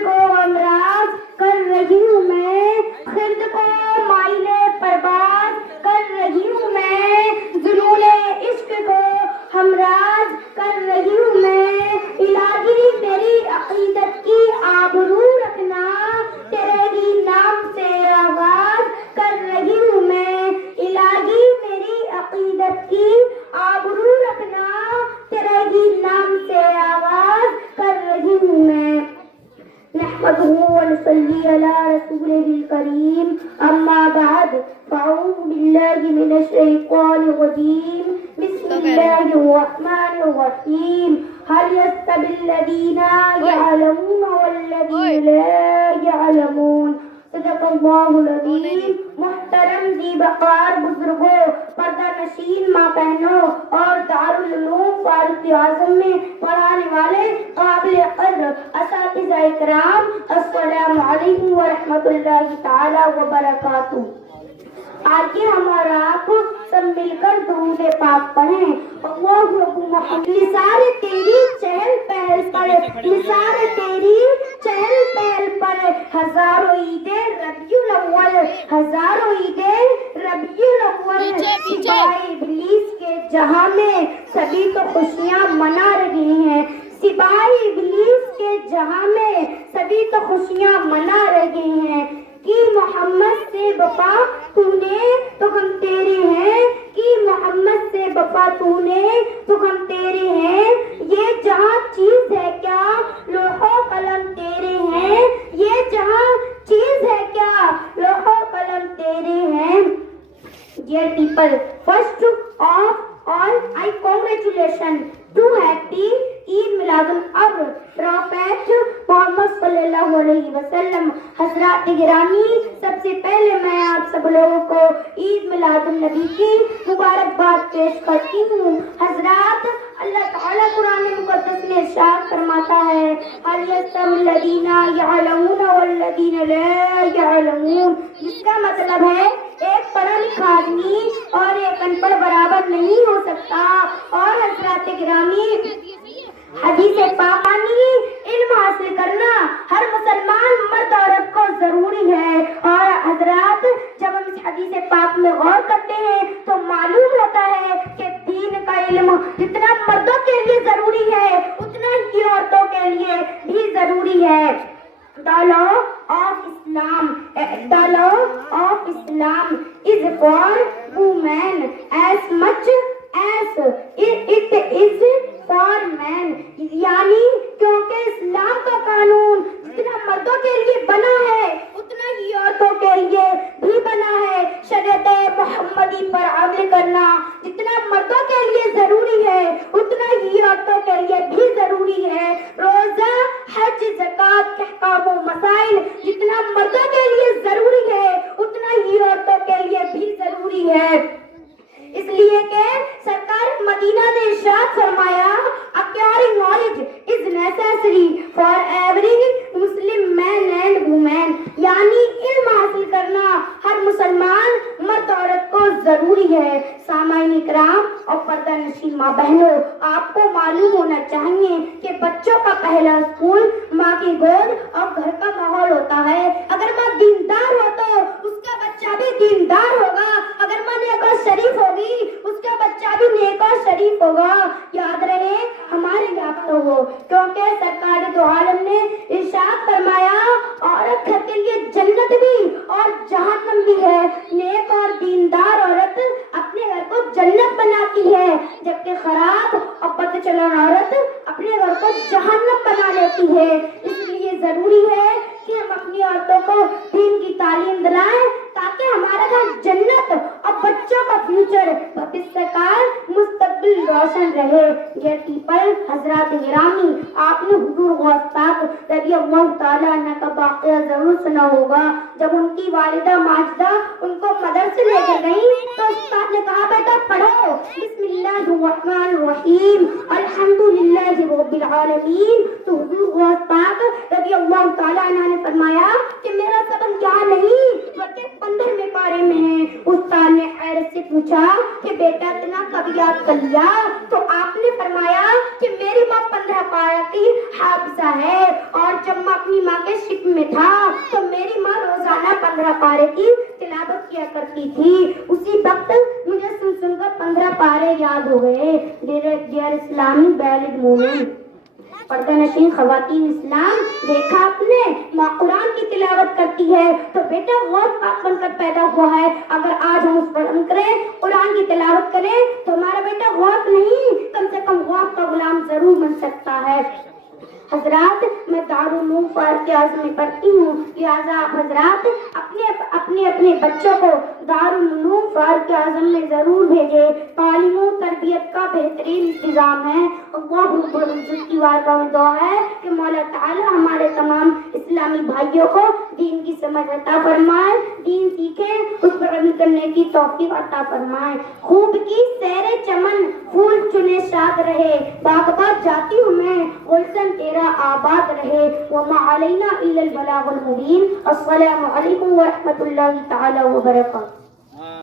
کو ہمراز کر رہی ہوں میں، خرد کو مائل پرواز کر رہی ہوں میں، جنون عشق کو ہمراز کر رہی ہوں میں، الہی تیری عقیدت کی آبرو رکھنا، تیرے ہی نام سے آغاز کر رہی ہوں میں، الہی میری عقیدت کی آبرو رکھنا، تیرے ہی نام سے آغاز کر رہی ہوں میں۔ نحمده ونصلي على رسوله الكريم، أما بعد، فأعوذ بالله من الشيطان الرجيم، بسم الله الرحمن الرحيم، هل يستوي الذين يعلمون والذين لا يعلمون؟ صدق اللہ العظیم۔ محترم ذی وقار بزرگوں، پردہ نشین ماں بہنوں اور دارالعلوم فاروق اعظم میں پڑھانے والے قابل قدر اساتذہ اکرام، السلام علیکم ورحمۃ اللہ تعالی وبرکاتہ۔ آئیے ہم اور آپ سب مل کر درود پاک پڑھیں۔ اللہم نثار تیری چہل پہل پر، نثار تیری چہل پہل پر، ہزاروں عید ربیع الاول، ہزاروں عید ربیع الاول، سپاہی ابلیس کے جہاں میں سبھی تو خوشیاں منا رہے ہیں، سپاہی ابلیس کے جہاں میں سبھی تو خوشیاں منا رہے ہیں، کہ محمد سے وفا تو نے تو ہم تیرے ہیں، کہ محمد سے وفا تو نے تو ہم تیرے ہیں، یہ جہاں چیز ہے کیا لوح و قلم تیرے ہیں، یہ جہاں چیز ہے کیا لوح و قلم تیرے ہیں۔ Dear people, first of all, I congratulate to happy Eid Milad-ul-Nabی Prophet محمد صلی اللہ علیہ وسلم۔ حضرات گرامی، سب سے پہلے میں آپ سب لوگوں کو عید میلاد النبی کی مبارکباد پیش کرتی ہوں۔ حضرات، اللہ تعالیٰ قرآن مقدس میں ارشاد فرماتا ہے، هل يستوي الذين يعلمون والذين لا يعلمون، جس کا مطلب ہے ایک پڑھا لکھا آدمی اور ایک ان پڑھ برابر نہیں ہو سکتا۔ اور حضرات گرامی، حدیث پاکانی علم حاصل کرنا ہر مسلمان مرد عورت کو ضروری ہے۔ اور حضرات، جب ہم اس حدیث پاک میں غور کرتے ہیں تو معلوم ہوتا ہے کہ دین کا علم جتنا مردوں کے لیے ضروری ہے اتنا ہی عورتوں کے لیے بھی ضروری ہے۔ The law of Islam, the law of Islam is for women as much as it is for men، یعنی کیونکہ اسلام کا قانون جتنا مردوں کے لیے بنا ہے اتنا ہی عورتوں کے لیے بھی بنا ہے۔ شریعت محمدی پر عمل کرنا جتنا مردوں کے لیے ضروری ہے اتنا ہی عورتوں کے لیے بھی ضروری ہے۔ روزہ، حج، زکوٰۃ کے احکام و مسائل جتنا مردوں کے لیے ضروری ہے اتنا ہی عورتوں کے لیے بھی ضروری ہے، اس لیے کہ سرکار مدینہ نے ارشاد فرمایا، acquiring knowledge is necessary for every Muslim man and woman، یعنی علم حاصل کرنا ہر مسلمان مرد عورت کو ضروری ہے۔ سامعین اکرام اور پردہ نشین ماں بہنوں، آپ کو معلوم ہونا چاہیے کہ بچوں کا پہلا اسکول ماں کی گود اور گھر کا ماحول ہوتا ہے۔ اگر ماں دیندار ہو تو اس کا بچہ بھی دیندار ہوگا، اگر ماں نیک اور شریف ہوگی اس کا بچہ بھی نیک اور شریف ہوگا۔ یاد رہے ہمارے آپ تو ہو، کیونکہ سرکار دو عالم نے ارشاد فرمایا، عورت گھر کے لیے جنت بھی اور جہنم بھی ہے۔ نیک اور دیندار عورت اپنے گھر کو جنت بناتی ہے، جبکہ خراب اور پتہ چلن عورت اپنے گھر کو جہنم بنا لیتی ہے۔ اس لیے ضروری ہے کہ ہم اپنی عورتوں کو دین کی تعلیم دلائیں تاکہ ہمارا گھر جنت اور بچوں کا فیوچر مستقبل روشن رہے۔ یہ پیپل، حضرات گرامی، آپ نے حضور غوث پاک رضی اللہ تعالیٰ عنہ کا واقعہ ضرور سنا ہوگا۔ جب ان کی والدہ ماجدہ ان کو مدرسے لے کے گئی تو استاد نے کہا، بیٹا پڑھو، بسم اللہ الرحمن الرحیم، الحمدللہ رب العالمین۔ تو حضور غوث پاک رضی اللہ تعالیٰ عنہ نے فرمایا کہ میرا سبق یہاں نہیں بلکہ 15ویں پارے میں ہے۔ استاد نے حیرت سے پوچھا کہ بیٹا اتنا کب یاد کر لیا تو آپ نے فرمایا کہ میری ماں 15 پارہ کی حافظہ ہے، اور جب میں اپنی ماں کے شکم میں تھا تو میری ماں روزانہ 15 پارے کی تلاوت کیا کرتی تھی۔ اسی وقت مجھے سن کر 15 پارے یاد ہو گئے۔ ڈیئر اسلامی ویلڈ مومنٹ، پردہ نشین خواتین اسلام، دیکھا آپ نے ماں قرآن کی تلاوت کرتی ہے تو بیٹا غور پاک بن کر پیدا ہوا ہے۔ اگر آج ہم اس پر عمل کریں، قرآن کی تلاوت کریں تو ہمارا بیٹا غور نہیں، کم سے کم غور کا غلام ضرور بن سکتا ہے۔ حضرات، میں دارالعلوم فاروق اعظم میں پڑھتی ہوں، لہٰذا آپ حضرات اپنے بچوں کو دارالعلوم فاروق اعظم میں ضرور بھیجیں۔ تعلیم و تربیت کا بہترین انتظام ہے۔ اللہ رب العزت کی بارگاہ میں دعا ہے کہ مولا تعالی ہمارے تمام اسلامی بھائیوں کو دین کی سمجھ عطا فرمائے، دین سیکھیں، اس پر عمل کرنے کی توفیق عطا فرمائے۔ خوب کی سیر چمن، پھول چنے شاد رہے، باغبات جاتی ہوں میں، گلشن تیرا آباد رہے۔ وما علینا الا البلاغ المبین۔ السلام علیکم ورحمۃ اللہ تعالی وبرکاتہ۔